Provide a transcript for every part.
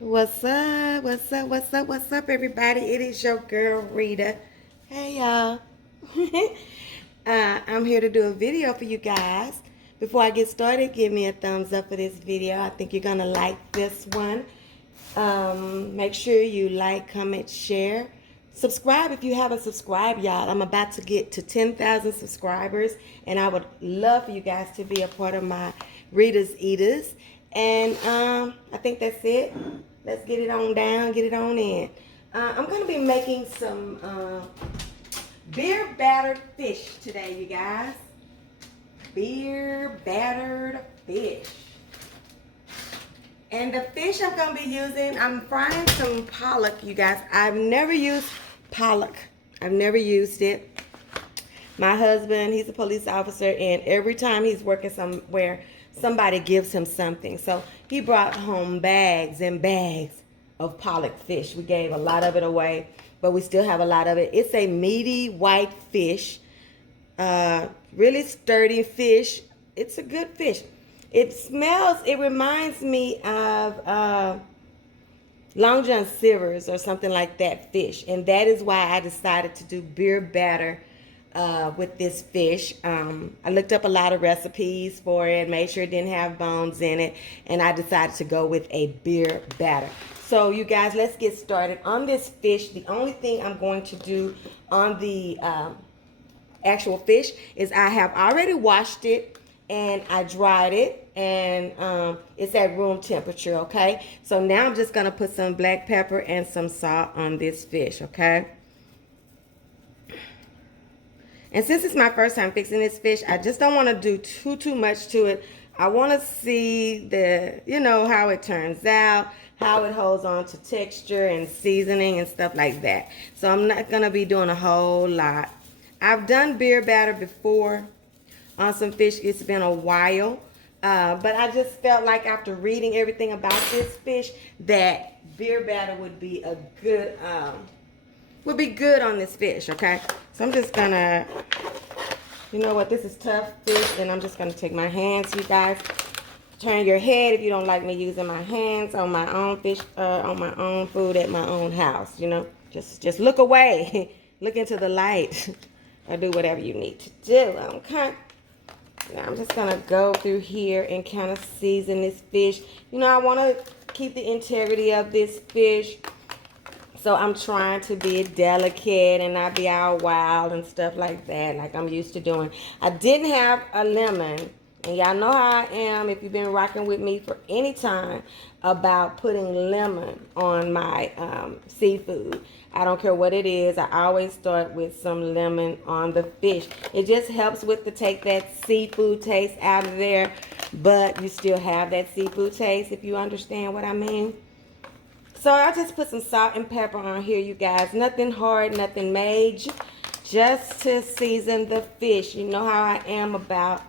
What's up? What's up? What's up? What's up, everybody? It is your girl Rita. Hey, y'all. I'm here to do a video for you guys. Before I get started, give me a thumbs up for this video. I think you're gonna like this one. Make sure you like, comment, share. Subscribe if you haven't subscribed, y'all. I'm about to get to 10,000 subscribers, and I would love for you guys to be a part of my RitasEatas. And I think that's it. Let's get it on down, get it on in. I'm going to be making some beer battered fish today, you guys. Beer battered fish. And the fish I'm going to be using, I'm frying some pollock, you guys. I've never used pollock. I've never used it. My husband, he's a police officer, and every time he's working somewhere, somebody gives him something. So he brought home bags and bags of pollock fish. We gave a lot of it away, but we still have a lot of it. It's a meaty white fish, really sturdy fish. It's a good fish. It smells, it reminds me of Long John Silver's or something like that fish. And that is why I decided to do beer batter with this fish. I looked up a lot of recipes for it, made sure it didn't have bones in it, and I decided to go with a beer batter. So you guys, let's get started on this fish. The only thing I'm going to do on the actual fish is I have already washed it and I dried it, and it's at room temperature, okay? So now I'm just gonna put some black pepper and some salt on this fish, okay? And since it's my first time fixing this fish, I just don't want to do too much to it. I want to see the, how it turns out, how it holds on to texture and seasoning and stuff like that. So I'm not going to be doing a whole lot. I've done beer batter before on some fish. It's been a while. But I just felt like after reading everything about this fish that beer batter would be a good on this fish, okay? So I'm just gonna, you know what, this is tough fish, and I'm just gonna take my hands, you guys. Turn your head if you don't like me using my hands on my own fish, on my own food at my own house, Just look away, look into the light, or do whatever you need to do, okay? Now I'm just gonna go through here and kind of season this fish. I wanna keep the integrity of this fish. So I'm trying to be delicate and not be all wild and stuff like that, like I'm used to doing. I didn't have a lemon, and y'all know how I am if you've been rocking with me for any time about putting lemon on my seafood. I don't care what it is. I always start with some lemon on the fish. It just helps to take that seafood taste out of there, but you still have that seafood taste, if you understand what I mean. So I just put some salt and pepper on here, you guys. Nothing hard, nothing major. Just to season the fish. You know how I am about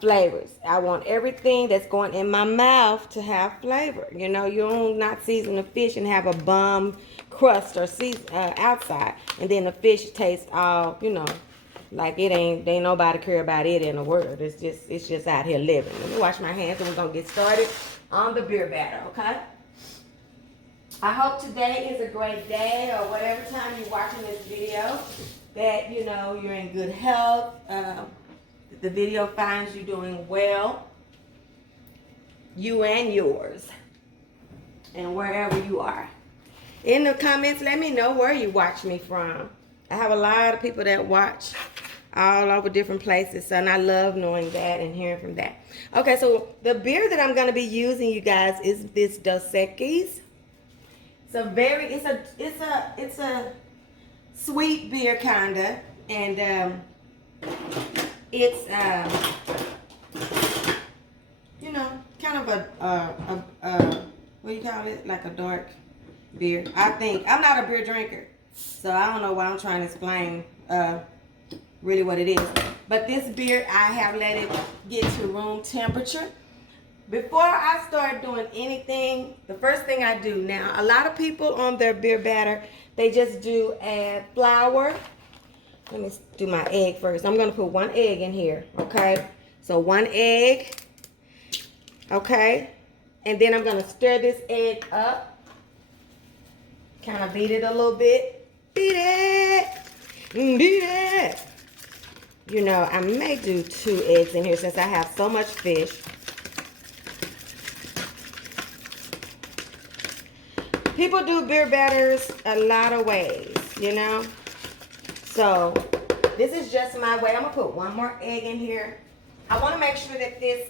flavors. I want everything that's going in my mouth to have flavor. You don't not season the fish and have a bum crust or outside. And then the fish tastes all, like it ain't nobody care about it in the world. It's just out here living. Let me wash my hands and we're going to get started on the beer batter, okay? I hope today is a great day, or whatever time you're watching this video, that, you're in good health, that the video finds you doing well, you and yours, and wherever you are. In the comments, let me know where you watch me from. I have a lot of people that watch all over different places, and I love knowing that and hearing from that. Okay, so the beer that I'm going to be using, you guys, is this Dos Equis. It's a sweet beer kinda, and it's kind of a what do you call it, like a dark beer. I think I'm not a beer drinker, so I don't know why I'm trying to explain really what it is. But this beer, I have let it get to room temperature. Before I start doing anything, the first thing I do now, a lot of people on their beer batter, they just do add flour. Let me do my egg first. I'm going to put one egg in here, okay? So one egg, okay? And then I'm going to stir this egg up. Kind of beat it a little bit. Beat it. Beat it. You know, I may do 2 eggs in here since I have so much fish. People do beer batters a lot of ways, you know. So, this is just my way. I'm going to put 1 more egg in here. I want to make sure that this,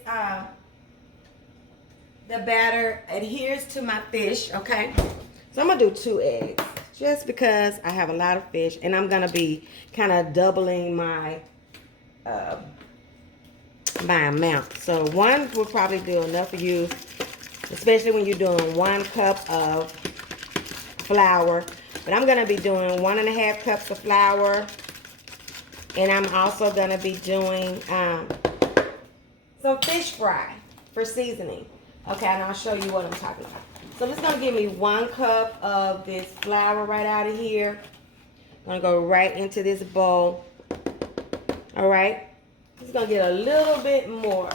the batter adheres to my fish, okay? So, I'm going to do 2 eggs just because I have a lot of fish. And I'm going to be kind of doubling my amount. So 1 will probably do enough for you, especially when you're doing 1 cup of flour. But I'm going to be doing 1.5 cups of flour. And I'm also going to be doing some fish fry for seasoning. Okay, and I'll show you what I'm talking about. So this is going to give me 1 cup of this flour right out of here. I'm going to go right into this bowl. All right, it's gonna get a little bit more.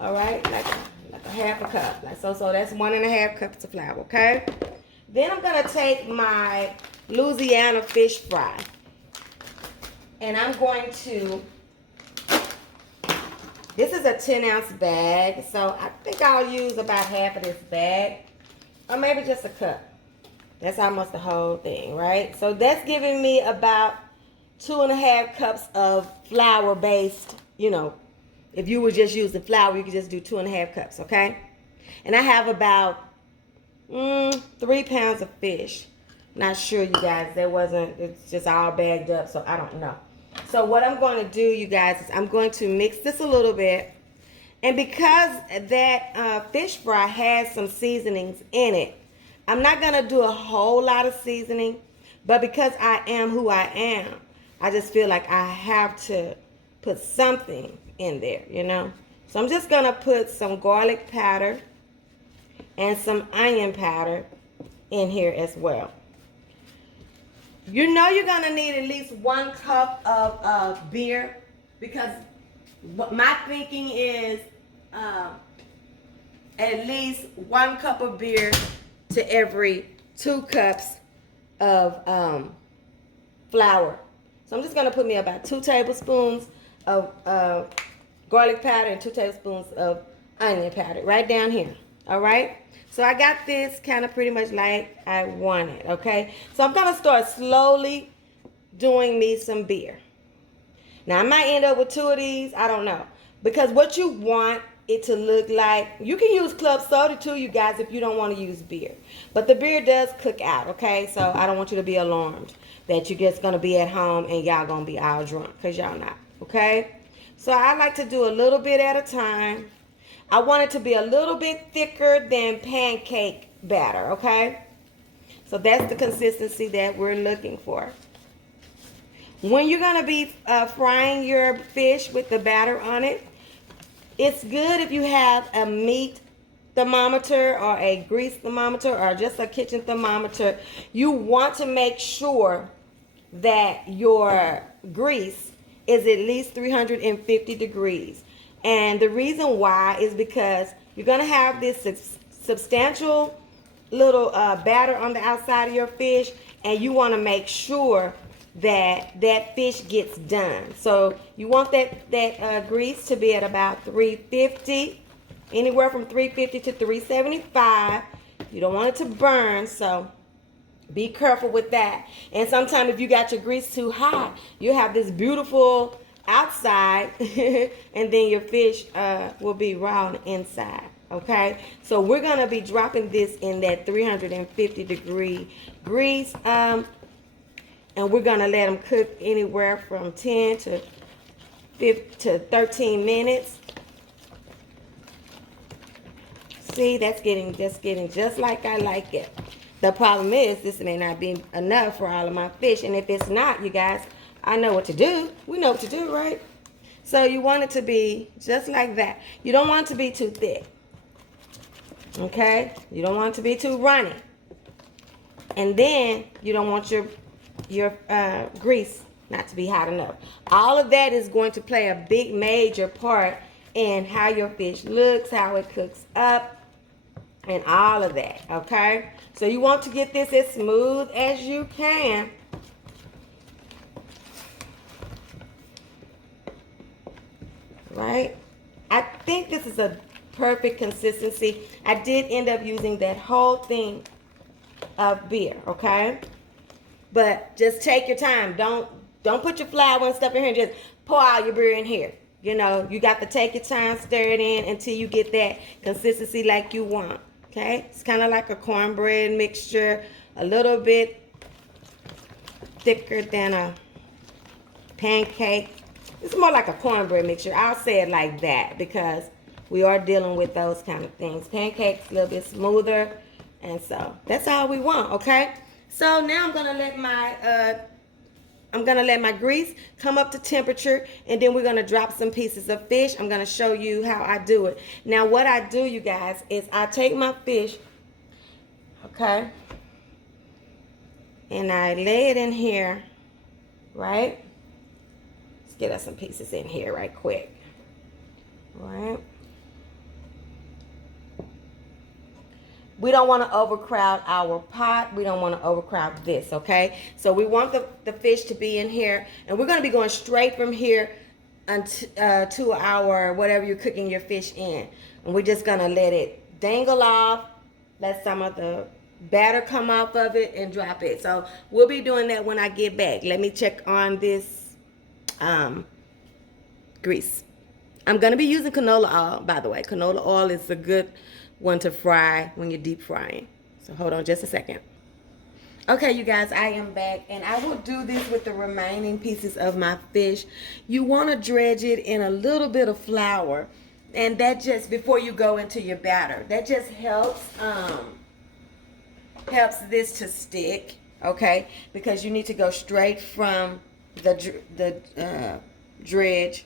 All right, like a half a cup, like so. So that's 1.5 cups of flour. Okay. Then I'm gonna take my Louisiana fish fry, and I'm going to. This is a 10-ounce bag, so I think I'll use about half of this bag, or maybe just a cup. That's almost the whole thing, right? So that's giving me about 2.5 cups of flour-based, you know, if you were just using flour, you could just do 2.5 cups, okay? And I have about 3 pounds of fish. Not sure, you guys. It's just all bagged up, so I don't know. So what I'm going to do, you guys, is I'm going to mix this a little bit. And because that fish fry has some seasonings in it, I'm not going to do a whole lot of seasoning. But because I am who I am, I just feel like I have to put something in there, you know. So I'm just going to put some garlic powder and some onion powder in here as well. You know you're going to need at least 1 cup of beer, because what my thinking is at least 1 cup of beer to every 2 cups of flour. So I'm just going to put me about 2 tablespoons of garlic powder and 2 tablespoons of onion powder right down here. All right. So I got this kind of pretty much like I want it. Okay. So I'm going to start slowly doing me some beer. Now I might end up with 2 of these. I don't know. Because what you want it to look like, you can use club soda too, you guys, if you don't want to use beer. But the beer does cook out. Okay. So I don't want you to be alarmed that you're just going to be at home and y'all going to be all drunk, because y'all not, okay? So I like to do a little bit at a time. I want it to be a little bit thicker than pancake batter, okay? So that's the consistency that we're looking for. When you're going to be frying your fish with the batter on it, it's good if you have a meat thermometer or a grease thermometer or just a kitchen thermometer. You want to make sure that your grease is at least 350 degrees. And the reason why is because you're going to have this substantial little batter on the outside of your fish, and you want to make sure that that fish gets done. So you want that grease to be at about 350, anywhere from 350 to 375. You don't want it to burn, so be careful with that. And sometimes if you got your grease too hot, you have this beautiful outside and then your fish will be raw on the inside. Okay, so we're gonna be dropping this in that 350 degree grease, and we're gonna let them cook anywhere from 10 to 13 minutes. See, that's getting just like I like it. The problem is this may not be enough for all of my fish. And if it's not, you guys, I know what to do. We know what to do, right? So you want it to be just like that. You don't want it to be too thick. Okay? You don't want it to be too runny. And then you don't want your grease not to be hot enough. All of that is going to play a big major part in how your fish looks, how it cooks up. and all of that, okay? So you want to get this as smooth as you can. Right? I think this is a perfect consistency. I did end up using that whole thing of beer, okay? But just take your time. Don't put your flour and stuff in here and just pour all your beer in here. You know, you got to take your time, stir it in until you get that consistency like you want. Okay? It's kind of like a cornbread mixture, a little bit thicker than a pancake. It's more like a cornbread mixture. I'll say it like that because we are dealing with those kind of things. Pancakes a little bit smoother, and so that's all we want, okay? So now I'm gonna let my grease come up to temperature, and then we're gonna drop some pieces of fish. I'm gonna show you how I do it. Now what I do, you guys, is I take my fish, okay, and I lay it in here, right? Get us some pieces in here right quick. All right. We don't want to overcrowd our pot. We don't want to overcrowd this, okay? So we want the fish to be in here, and we're going to be going straight from here to our whatever you're cooking your fish in. And we're just going to let it dangle off, let some of the batter come off of it, and drop it. So we'll be doing that when I get back. Let me check on this grease. I'm going to be using canola oil, by the way. Canola oil is a good one to fry when you're deep frying. So hold on just a second. Okay, you guys, I am back, and I will do this with the remaining pieces of my fish. You want to dredge it in a little bit of flour, and that just, before you go into your batter, that just helps this to stick, okay? Because you need to go straight from the dredge,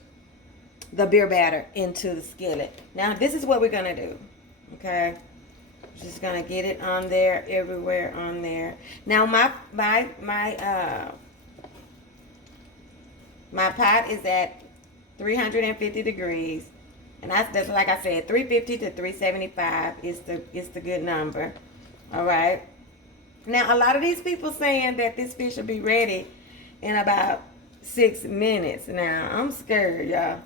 the beer batter, into the skillet. Now this is what we're gonna do, okay? Just gonna get it on there, everywhere on there. Now my pot is at 350 degrees, and that's like I said, 350 to 375 is the good number. All right. Now a lot of these people saying that this fish will be ready in about 6 minutes. Now, I'm scared, y'all.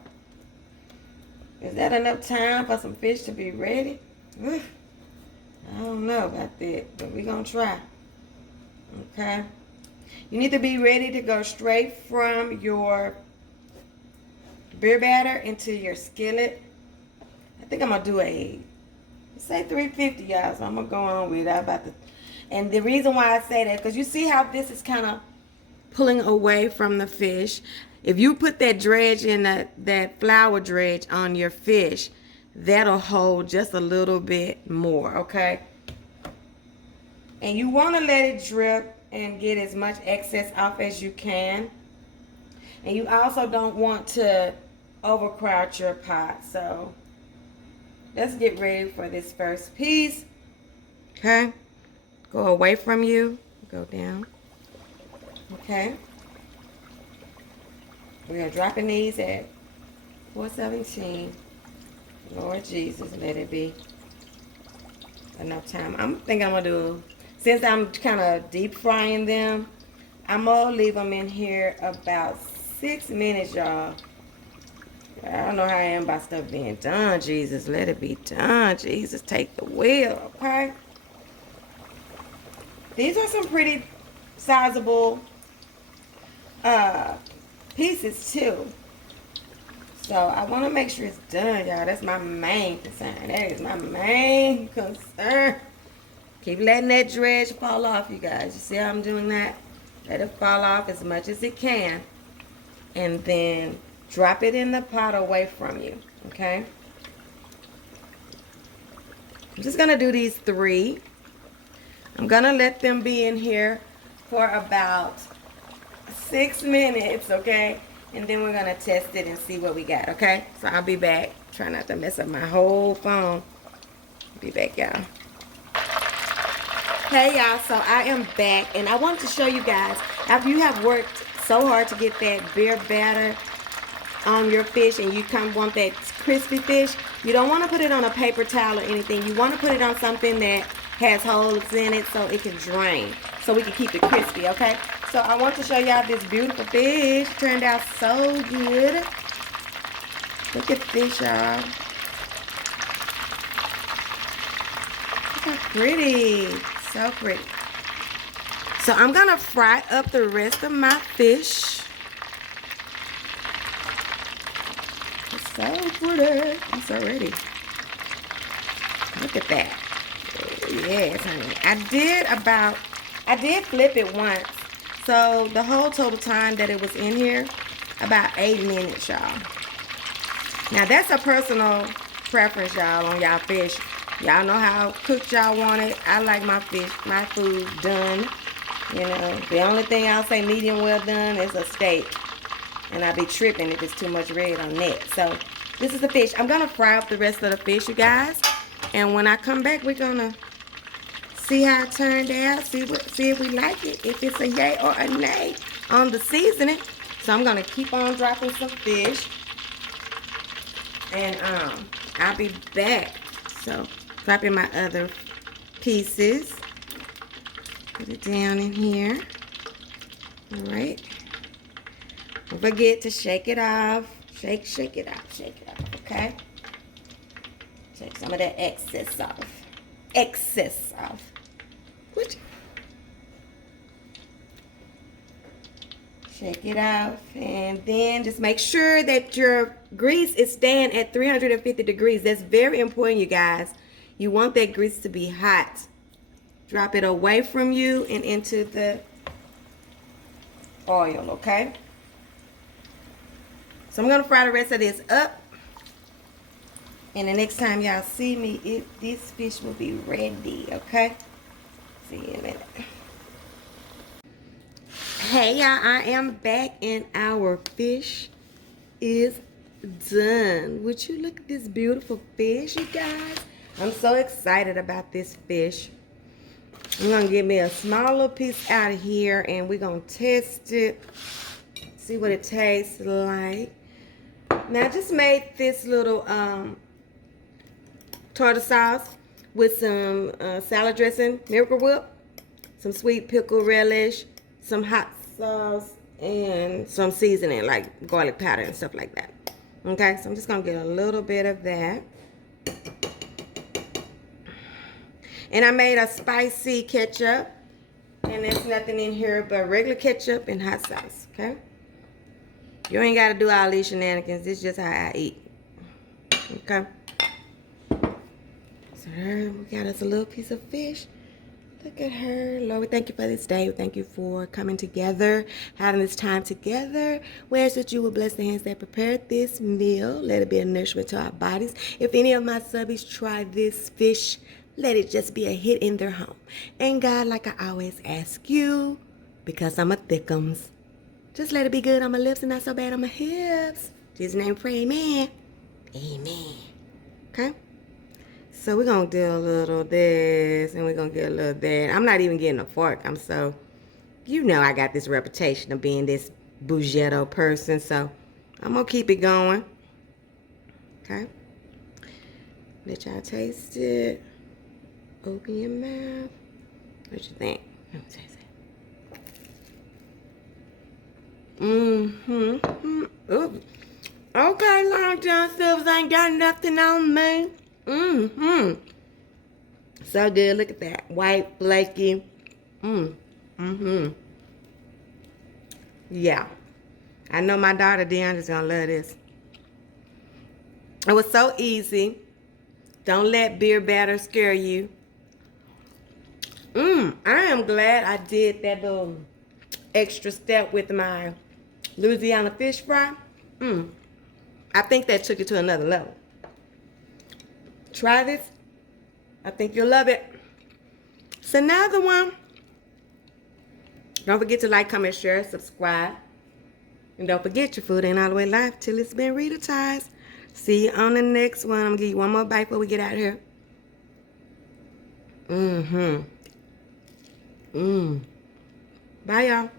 Is that enough time for some fish to be ready? I don't know about that, but we're going to try. Okay? You need to be ready to go straight from your beer batter into your skillet. I think I'm going to do say 350, y'all, so I'm going to go on with it. And the reason why I say that, because you see how this is kind of pulling away from the fish. If you put that dredge in that flour dredge on your fish, that'll hold just a little bit more, okay? And you want to let it drip and get as much excess off as you can. And you also don't want to overcrowd your pot. So let's get ready for this first piece. Okay? Go away from you. Go down. Okay. We are dropping these at 417. Lord Jesus, let it be enough time. I'm thinking I'm going to do, since I'm kind of deep frying them, I'm going to leave them in here about 6 minutes, y'all. I don't know how I am about stuff being done. Jesus, let it be done. Jesus, take the wheel, okay? These are some pretty sizable pieces too. So I want to make sure it's done, y'all. That's my main concern. That is my main concern. Keep letting that dredge fall off, you guys. You see how I'm doing that? Let it fall off as much as it can. And then drop it in the pot away from you, okay? I'm just going to do these 3. I'm going to let them be in here for about 6 minutes, okay? And then we're going to test it and see what we got, okay? So I'll be back. Try not to mess up my whole phone. Be back, y'all. Hey, y'all. So I am back. And I wanted to show you guys, after you have worked so hard to get that beer batter on your fish and you kind of want that crispy fish, you don't want to put it on a paper towel or anything. You want to put it on something that has holes in it so it can drain, so we can keep it crispy, okay? So I want to show y'all this beautiful fish. It turned out so good. Look at this, y'all. Look how pretty. So pretty. So I'm going to fry up the rest of my fish. It's so pretty. I'm so ready. Look at that. Oh, yes, honey. I did flip it once. So the whole total time that it was in here, about 8 minutes, y'all. Now that's a personal preference, y'all, on y'all fish. Y'all know how cooked y'all want it. I like my fish, my food done. You know, the only thing I'll say medium well done is a steak. And I'll be tripping if it's too much red on that. So this is the fish. I'm going to fry up the rest of the fish, you guys. And when I come back, we're going to see how it turned out. See if we like it. If it's a yay or a nay on the seasoning. So I'm going to keep on dropping some fish. And I'll be back. So dropping my other pieces. Put it down in here. All right. Don't forget to shake it off. Shake it off. Okay. Take some of that excess off. What? Shake it off, and then just make sure that your grease is staying at 350 degrees. That's very important, you guys. You want that grease to be hot. Drop it away from you and into the oil, okay? So I'm gonna fry the rest of this up. And the next time y'all see me, this fish will be ready, okay? See you in a minute. Hey y'all, I am back and our fish is done. Would you look at this beautiful fish, you guys? I'm so excited about this fish. I'm gonna get me a small little piece out of here and we're gonna test it, see what it tastes like. Now I just made this little tartar sauce with some salad dressing, Miracle Whip, some sweet pickle relish, some hot sauce, and some seasoning like garlic powder and stuff like that. Okay, so I'm just gonna get a little bit of that. And I made a spicy ketchup, and there's nothing in here but regular ketchup and hot sauce, okay? You ain't gotta do all these shenanigans. This is just how I eat, okay? So there we got us a little piece of fish. Look at her. Lord, we thank you for this day. We thank you for coming together, having this time together. We ask that you will bless the hands that prepared this meal. Let it be a nourishment to our bodies. If any of my subbies try this fish, let it just be a hit in their home. And God, like I always ask you, because I'm a thickums, just let it be good on my lips and not so bad on my hips. In Jesus' name, pray, amen. Amen. Okay? So we're going to do a little this, and we're going to get a little that. I'm not even getting a fork. You know I got this reputation of being this bougetto person, so I'm going to keep it going. Okay? Let y'all taste it. Open your mouth. What you think? Let me taste it. Ooh. Okay, Long John Silver's ain't got nothing on me. So good. Look at that. White, flaky. Yeah. I know my daughter Deandra's gonna love this. It was so easy. Don't let beer batter scare you. I am glad I did that little extra step with my Louisiana fish fry. I think that took it to another level. Try this. I think you'll love it. It's another one. Don't forget to like, comment, share, subscribe. And don't forget, your food ain't all the way live till it's been RitasEatas. See you on the next one. I'm going to give you one more bite before we get out of here. Bye, y'all.